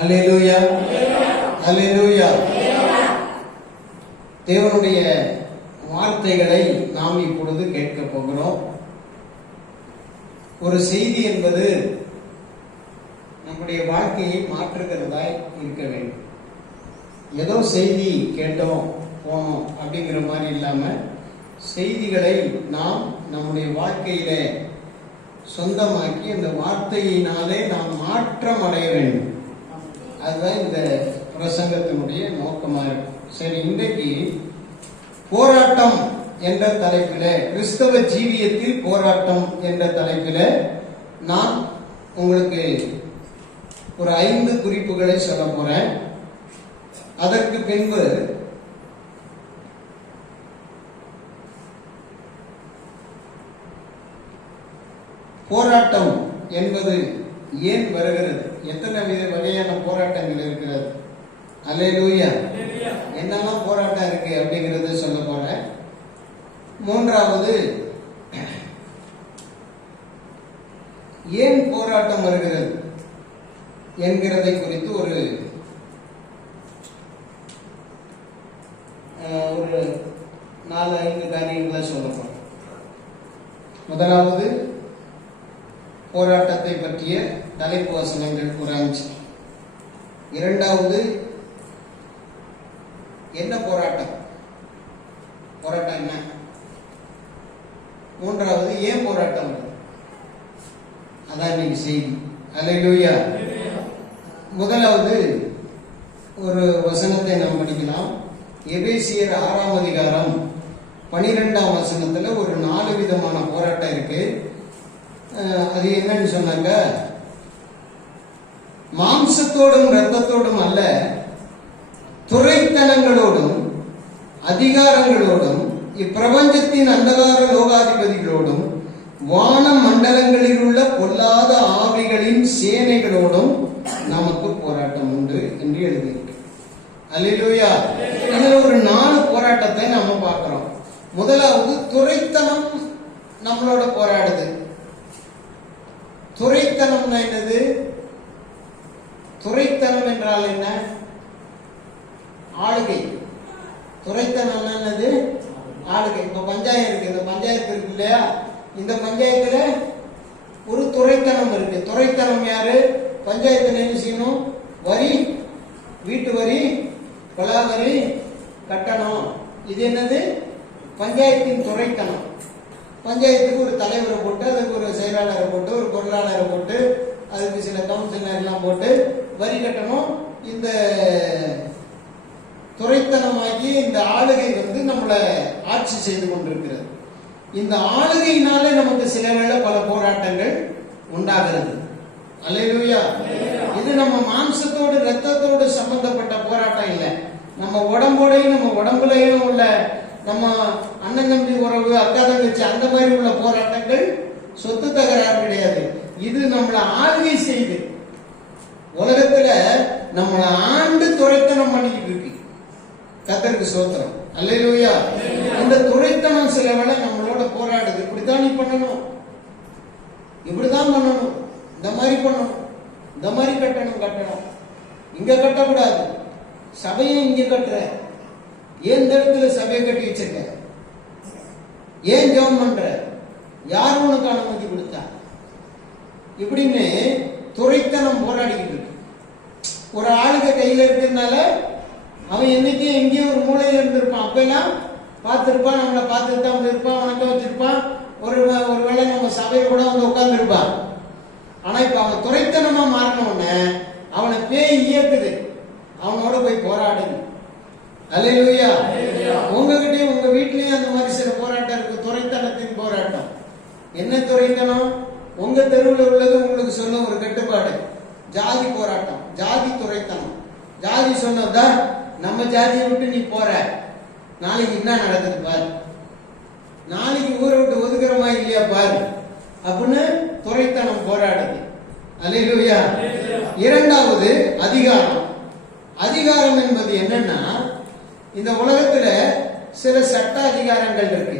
அல்லேலூயா, அல்லேலூயா. தேவனுடைய வார்த்தைகளை நாம் இப்பொழுது கேட்க போகிறோம். ஒரு செய்தி என்பது நம்முடைய வாழ்க்கையை மாற்றுகிறதாய் இருக்க வேண்டும். ஏதோ செய்தி கேட்டோம் போனோம் அப்படிங்கிற மாதிரி இல்லாம செய்திகளை நாம் நம்முடைய வாழ்க்கையில சொந்தமாக்கி அந்த வார்த்தையினாலே நாம் மாற்றம் அடைய வேண்டும். அதுதான் இந்த பிரசங்கத்தினுடைய நோக்கமா இருக்கும். சரி, இன்றைக்கு போராட்டம் என்ற தலைப்பில, கிறிஸ்தவ ஜீவியத்தில் போராட்டம் என்ற தலைப்பில நான் உங்களுக்கு ஒரு 5 குறிப்புகளை சொல்ல போறேன். அதற்கு பின்பு போராட்டம் என்பது ஏன் வருகிறது, எத்தனை வகையான போராட்டங்கள் இருக்கிறது, அல்லேலூயா, என்னெல்லாம் போராட்டம் இருக்கு அப்படிங்கறத சொல்ல போறேன். மூன்றாவது, ஏன் போராட்டம் வருகிறது என்கிறதை குறித்து ஒரு 4-5 காரியங்களை சொல்ல போறேன். முதலாவது, போராட்டத்தை பற்றிய தலைப்பு வசனங்கள் ஒரு 5. இரண்டாவது, என்ன போராட்டம், போராட்டம் என்ன. மூன்றாவது, ஏன் போராட்டம், அதான் நீங்க செய்தி. அல்லேலூயா. முதலாவது ஒரு வசனத்தை நாம் படிக்கலாம். எபேசியர் 6ஆம் அதிகாரம் 12ஆம் வசனத்துல ஒரு 4 விதமான போராட்டம் இருக்கு. அது என்னன்னு சொன்னாங்க, மாம்சத்தோடும் இரத்தத்தோடும் அல்ல, துரைத்தனங்களோடும் அதிகாரங்களோடும் இப்பிரபஞ்சத்தின் அந்தகார லோகாதிபதிகளோடும் வான மண்டலங்களில் உள்ள பொல்லாத ஆவிகளின் சேனைகளோடும் நமக்கு போராட்டம் உண்டு என்று எழுதியிருக்கு. அல்லேலூயா. இதுல ஒரு 4 போராட்டத்தை நாம பார்க்கிறோம். முதலாவது, துரைத்தனம் நம்மளோட போராடுது. துரைத்தனம்னா என்னது? துரைத்தனம் என்றால் என்ன? ஆளுகை. துரைத்தனம் என்னது? ஆளுகை. இப்ப பஞ்சாயத்து இருக்கு, இந்த பஞ்சாயத்து இருக்கு இல்லையா, இந்த பஞ்சாயத்துல ஒரு துரைத்தனம் இருக்கு. துரைத்தனம் யாரு? பஞ்சாயத்துல என்ன செய்யணும்? வரி, வீட்டு வரி, கொலா வரி கட்டணும். இது என்னது? பஞ்சாயத்தின் துரைத்தனம். பஞ்சாயத்துக்கு ஒரு தலைவரை போட்டு, அதுக்கு ஒரு செயலாளரை போட்டு, ஒரு பொருளாளரை போட்டு, அதுக்கு சில கவுன்சிலர் எல்லாம் போட்டு வரி கட்டணும். இந்த துரைத்தனமாகி இந்த ஆளுகை நம்மளை ஆட்சி செய்து கொண்டிருக்கிறது. இந்த ஆளுகையினாலே நமக்கு சில வேளை பல போராட்டங்கள் உண்டாகிறது. அல்லேலூயா. இது நம்ம மாம்சத்தோடு இரத்தத்தோடு சம்பந்தப்பட்ட போராட்டம் இல்லை. நம்ம உடம்போடையும் நம்ம உடம்புலையும் உள்ள நம்ம அண்ணன் தம்பி உறவு, அக்கா தங்கச்சி, அந்த மாதிரி உள்ள போராட்டங்கள் சொத்து தகராறு கிடையாது. இது நம்மளை ஆளுகை செய்து உலகத்துல நம்மளை ஆண்டு துரைத்தனம் பண்ணிக்கிட்டு இருக்கு. கர்த்தருக்கு ஸ்தோத்திரம். அல்லேலூயா. இந்த துரைத்தனம் சில வேளை நம்மளோட போராடுது. இப்படித்தான் நீ பண்ணணும், இப்படித்தான் பண்ணணும், இந்த மாதிரி பண்ணணும், இந்த மாதிரி கட்டணும், இங்க கட்டக்கூடாது, சபையை இங்க கட்டுற, ஏன் இந்த இடத்துல சபையை கட்டி வச்சிருக்க, ஏன் ஜெபம் பண்ற, யார் உனக்கு அனுமதி கொடுத்தா, இப்படின்னு துரைத்தனம் போராடிக்கிட்டு இருக்கு. ஒரு ஆளுக கையில இருக்கிறதுனால அவன் என்னைக்கும் எங்கேயும் ஒரு மூலையில இருந்திருப்பான். அப்பெல்லாம் பார்த்திருப்பான், நம்மளை பார்த்துட்டு தான் இருப்பான், வணக்கம் வச்சிருப்பான், ஒரு வேளை நம்ம சபையில கூட வந்து உட்கார்ந்து இருப்பான். ஆனா இப்ப அவன் துரைத்தனமா மாறின உடனே அவனை பேய் இயக்குது, அவனோட போய் போராடுது. அல்லேலூயா. உங்ககிட்டயும் உங்க வீட்லயும் அந்த மாதிரி சில போராட்டம் இருக்கு. துரைத்தனத்தின் போராட்டம். என்ன துரைத்தனம்? உங்க தெருவில் உள்ளது உங்களுக்கு சொல்ல ஒரு கட்டுப்பாடு. ஜாதி போராட்டம், ஜாதி துரைத்தனம். ஜாதி சொன்னதா, நம்ம ஜாதியை விட்டு நீ போற, நாளைக்கு என்ன நடக்குது பாரு, நாளைக்கு ஊரை விட்டு ஒதுக்குறமா இல்லையா பாரு அப்படின்னு துரைத்தனம் போராடுது. அல்லேலூயா. இரண்டாவது, அதிகாரம். அதிகாரம் என்பது என்னன்னா, இந்த உலகத்துல சில சட்ட அதிகாரங்கள் இருக்கு.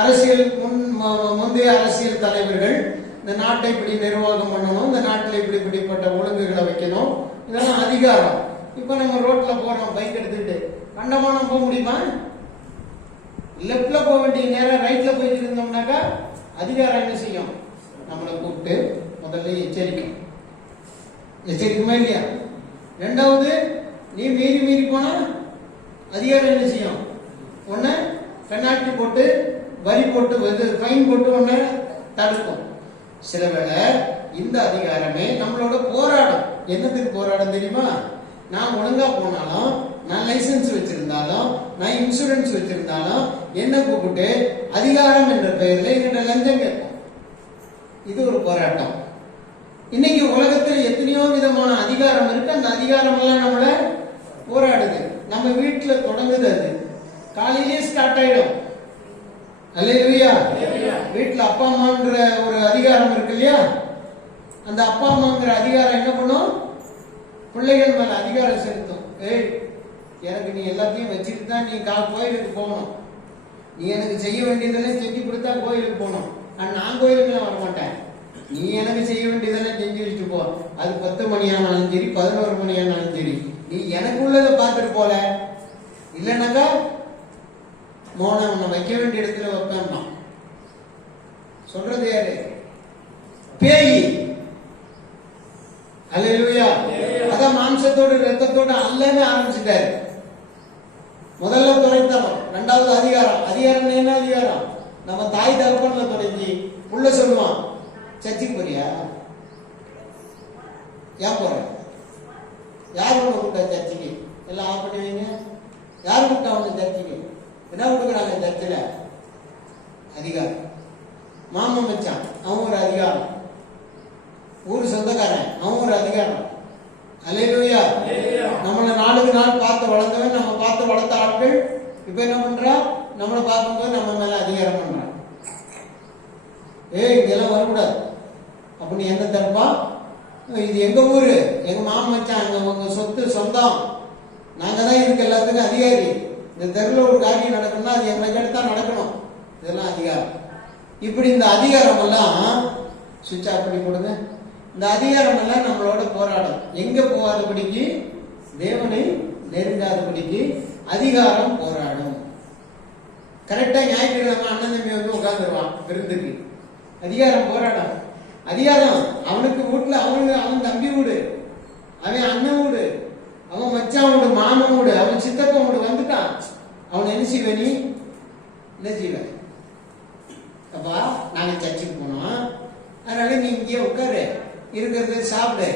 அரசியல் முந்தைய அரசியல் தலைவர்கள் இந்த நாட்டை இப்படி நிர்வாகம் பண்ணணும், இந்த நாட்டில் இப்படிப்பட்ட ஒழுங்குகளை வைக்கணும், இதெல்லாம் அதிகாரம். இப்ப நம்ம ரோட்ல போறோம் பைக் எடுத்துக்கிட்டு, கண்டமானம் போக முடியுமா? லெப்ட்ல போக வேண்டிய நேரம் ரைட்ல போயிட்டு இருந்தோம்னாக்கா அதிகாரம் என்ன செய்யும்? நம்மளை கூப்பிட்டு முதல்ல எச்சரிக்குமா இல்லையா? ரெண்டாவது, நீ மீறி போனா அதிகாரம் என்ன செய்யும்? உன்னை பெனால்டி போட்டு வரி போட்டு ஃபைன் போட்டு உன்னை தடுக்கும். சில வேளை இந்த அதிகாரமே நம்மளோட போராடும். என்னத்துக்கு போராடும் தெரியுமா? நான் ஒழுங்கா போனாலும், நான் லைசன்ஸ் வச்சிருந்தாலும், நான் இன்சூரன்ஸ் வச்சிருந்தாலும் என்ன கூப்பிட்டு அதிகாரம் என்ற பெயர்ல என்கிட்ட லஞ்சம் கேட்கும். இது ஒரு போராட்டம். இன்னைக்கு உலகத்தில் எத்தனையோ விதமான அதிகாரம் இருக்கு. அந்த அதிகாரம் எல்லாம் நம்மள போராடுது. நம்ம வீட்டுல தொடங்குது. அது காலையிலேயே ஸ்டார்ட் ஆயிடும். அல்லேலூயா. வீட்டுல அப்பா அம்மாங்கிற ஒரு அதிகாரம் இருக்கு இல்லையா? அந்த அப்பா அம்மாங்கிற அதிகாரம் என்ன பண்ணும்? பிள்ளைகள் மேல அதிகாரம் செலுத்தும். ஏய், எனக்கு நீ எல்லாத்தையும் வச்சுட்டு தான் நீ கோயிலுக்கு போகணும். நீ எனக்கு செய்ய வேண்டியதெல்லாம் செஞ்சு கொடுத்தா கோயிலுக்கு போகணும். நான் கோயிலுக்குலாம் வரமாட்டேன். நீ எனக்கு செய்ய வேண்டியதெல்லாம் செஞ்சு வச்சுட்டு போ. அது 10 மணியானாலும் சரி, 11 மணியானாலும் சரி, நீ எனக்கு உள்ளதை பார்த்துட்டு போல. இல்லைன்னாக்கா மோன உன்னை வைக்க வேண்டிய இடத்துல வைப்பேன். சொல்றது யாரு? பேய். அல்லேலூயா. அதான் மாம்சத்தோடு ரத்தத்தோடு அல்லன்னு ஆரம்பிச்சுட்டாரு. முதல்ல துறைத்தனம், ரெண்டாவது அதிகாரம். அதிகாரம் என்ன அதிகாரம்? நம்ம தாய் தகப்பன்ல தொடங்கி புள்ள சொல்லுவான், சர்ச்சுக்கு போறியா? ஏன் போற? யார் ஒண்ணு கூப்பிட்டா சர்ச்சுக்கு? எல்லாம் ஆஃப் பண்ணி வைங்க. யார் கூப்பிட்டா ஒண்ணு சர்ச்சுக்கு? என்ன கொடுக்குறாங்க சர்ச்சில்? அதிகாரம். மாமன் வச்சான், அவன் ஒரு அதிகாரம். ஊர் சொந்தக்காரன், அவன் ஒரு அதிகாரம். அல்லேலூயா. நம்மளை நாளுக்கு நாள் பார்த்து வளர்ந்தவன், நம்ம பார்த்து வளர்த்த ஆட்கள் இப்ப என்ன பண்றா? நம்மளை பார்க்கும்போது நம்ம மேல அதிகாரம் பண்றான். இங்கெல்லாம் வரக்கூடாது அப்படின்னு என்ன தடுப்பா? இது எங்க ஊரு, எங்க மாமன் வச்சான், உங்க சொத்து சொந்தம், நாங்க தான் இதுக்கு எல்லாத்துக்கும் அதிகாரி. இந்த தெருவில் ஒரு காரியம் நடக்கணும்னா அது எங்களை கேட்டுதான் நடக்கணும். இதெல்லாம் அதிகாரம். இப்படி இந்த அதிகாரம் எல்லாம் சுவிட்ச் ஆஃப் பண்ணி கொடுங்க. இந்த அதிகாரம் எல்லாம் நம்மளோட போராடும். எங்க போகாதபடிக்கு? தேவனை நெருங்காதபடிக்கு அதிகாரம் போராடும். கரெக்டா ஞாயிற்றுக்கிழமை அண்ணன் தம்பி வந்து உட்காந்துருவான் விருந்துக்கு. அதிகாரம் போராடும். அதிகாரம் அவனுக்கு வீட்டுல அவன் தம்பி வீடு, அவன் அண்ணன் வீடு, அவன் மச்சான் வீடு, மாமன் வீடு, அவன் சித்தப்பன் வீடு வந்துட்டான். அவன் என்ன செய்வ? நீ என்ன செய்வ? அப்பா நாங்க சர்ச்சுக்கு போனோம், அதனால நீ இங்கே உட்காரு, இருக்கிறத சாப்பிடு,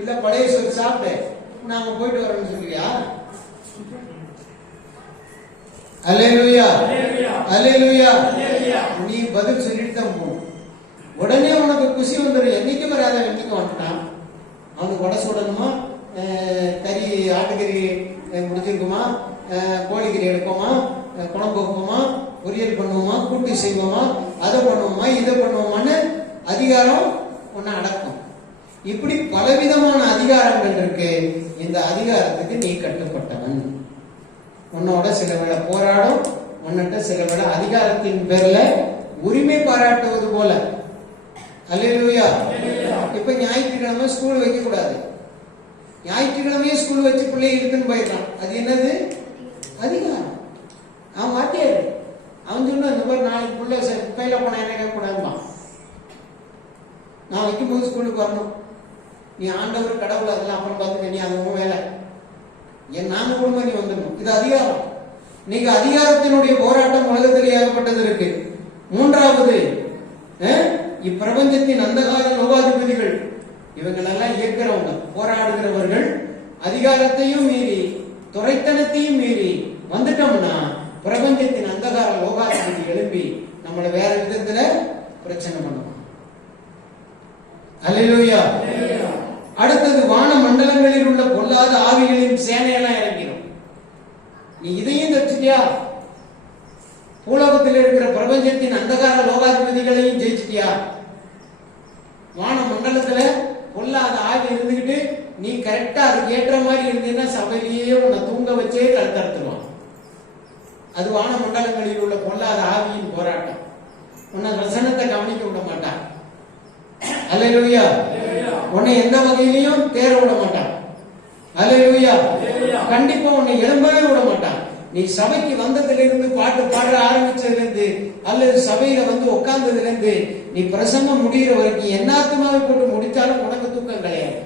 இல்ல பழைய சோறு சாப்பிடு, நாங்க போயிட்டு வரோம்னு சொல்லுவியா? அல்லேலூயா. அல்லேலூயா. நீ பதில் சொல்லிட்டு தான் போகணும். உடனே உனக்கு குசி வந்துடும். என்னைக்கு வராத என்னைக்கு வந்துட்டான். அவனுக்கு வடை சுடணுமா, கறி ஆட்டுக்கறி முடிச்சிருக்குமா, கோழிக்கறி எடுப்போமா, குழம்பு வைப்போமா, பொரியல் பண்ணுவோமா, கூட்டி செய்வோமா, அதை பண்ணுவோமா, இதை பண்ணுவோமான்னு அதிகாரம் ஒன்னு அடக்கும். இப்படி பலவிதமான அதிகாரங்கள் இருக்கு. இந்த அதிகாரத்துக்கு நீ கட்டுப்பட்டவன். உன்னோட சில வேளை போராடும், உன்னிட்ட சில வேளை அதிகாரத்தின் பேர்ல உரிமை பாராட்டுவது போல. அல்லேலூயா. இப்ப ஞாயிற்றுக்கிழமை ஸ்கூல் வைக்க கூடாது. ஞாயிற்றுக்கிழமையே ஸ்கூல் வச்சு பிள்ளைய இருக்குன்னு போயிடறான். அது என்னது? அதிகாரம். அவன் வாத்தியாரு. அவன் சொன்ன இந்த மாதிரி நாளைக்கு பிள்ளை கையில போனா என்ன கேட்க கூடாதுமா. நான் வைக்கும்போது ஸ்கூலுக்கு வரணும். நீ ஆண்டவர் கடவுள் அதெல்லாம் அப்புறம் பார்த்துக்க, நீ அது வேலை. என் நாங்க குடும்பம் நீ வந்துடணும். இது அதிகாரம். நீங்க அதிகாரத்தினுடைய போராட்டம் உலகத்தில் ஏகப்பட்டது இருக்கு. மூன்றாவது, இப்பிரபஞ்சத்தின் அந்த கால லோகாதிபதிகள், இவங்களெல்லாம் இயக்கிறவங்க, போராடுகிறவர்கள். அதிகாரத்தையும் மீறி துரைத்தனத்தையும் மீறி வந்துட்டோம்னா பிரபஞ்சத்தின் அந்தகார லோகாதிபதி எழுப்பி நம்மளை வேற விதத்துல பிரச்சனை பண்ணுவோம். அல்லேலூயா. அடுத்தது, வான மண்டலங்களில் உள்ள பொல்லாத ஆவிகளின் சேனையெல்லாம் இறங்கிடும். நீ இதையும் தச்சுட்டியா? பூலோகத்தில் இருக்கிற பிரபஞ்சத்தின் அந்தகார லோகாதிபதிகளையும் ஜெயிச்சிட்டியா? வான மண்டலத்துல பொல்லாத ஆவி இருந்துகிட்டு நீ கரெக்டா அதுக்கு ஏற்ற மாதிரி இருந்தீங்கன்னா சபையிலேயே உன்னை தூங்க வச்சே கழுத்தறுத்துருவான். அது வான மண்டலங்களில் உள்ள பொல்லாத ஆவியின் போராட்டம். உன்னை வசனத்தை கவனிக்க விட மாட்டான். அல்லேலூயா. உன்னை எந்த வகையிலையும் தேர விட மாட்டான். அல்லேலூயா. கண்டிப்பா உன்னை எழும்பவே விட மாட்டான். நீ சபைக்கு வந்ததிலிருந்து, பாட்டு பாட ஆரம்பிச்சதுல இருந்து, அல்லது சபையில வந்து உட்கார்ந்ததுல இருந்து, நீ பிரசங்கம் முடிகிற வரைக்கும் என்னாத்துமாவை போட்டு முடிச்சாலும் உனக்கு தூக்கம் கிடையாது.